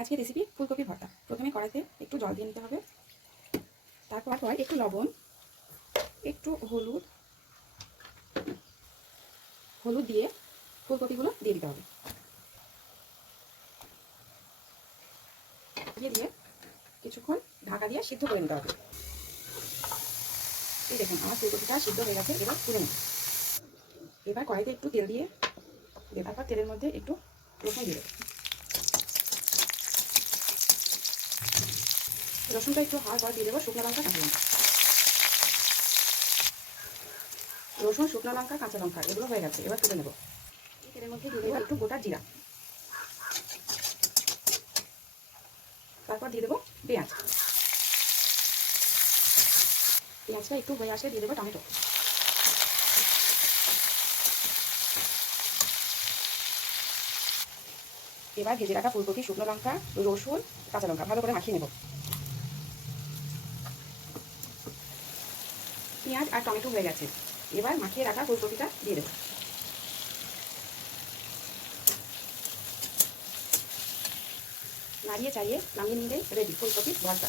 আজকে রেসিপি ফুলকপির ভর্তা। প্রথমে কড়াইতে একটু জল দিয়ে নিতে হবে, তারপর একটু লবণ, একটু হলুদ দিয়ে ফুলকপিগুলো দিয়ে দিতে হবে। দিয়ে কিছুক্ষণ ঢাকা দিয়ে সিদ্ধ করে নিতে হবে। এই দেখুন আমার ফুলকপিটা সিদ্ধ হয়ে গেছে, এবার তুলে নেব। এবার কড়াইতে একটু তেল দিয়ে তারপর তেলের মধ্যে একটু রসুন দিয়ে দেবো। রসুনটা একটু হওয়ার পর দিয়ে দেবো শুকনো লঙ্কা, কাঁচা লঙ্কা। রসুন, শুকনো লঙ্কা, কাঁচা লঙ্কা এগুলো হয়ে গেছে, এবার তুলে নেব। এই তেলের মধ্যে দিয়ে দেবো একটু গোটা জিরা, তারপর দিয়ে দেবো পেঁয়াজ। পেঁয়াজটা একটু হয়ে আসলে দিয়ে দেবো টমেটো। এবার ভেজে রাখা ফুলকপি, শুকনো লঙ্কা, রসুন, কাঁচা লঙ্কা ভালো করে মাখিয়ে নেব। পেঁয়াজ আর টমেটো হয়ে গেছে, এবার মাখিয়ে রাখা ফুলকপিটা দিয়ে দেবো। নাড়িয়ে চাড়িয়ে নামিয়ে নিলে রেডি ফুলকপির ভর্তা।